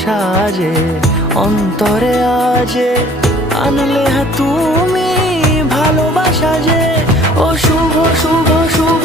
সাজে অন্তরে আজে আনলে তুমি ভালোবাসা যে ও শুভ শুভ শুভ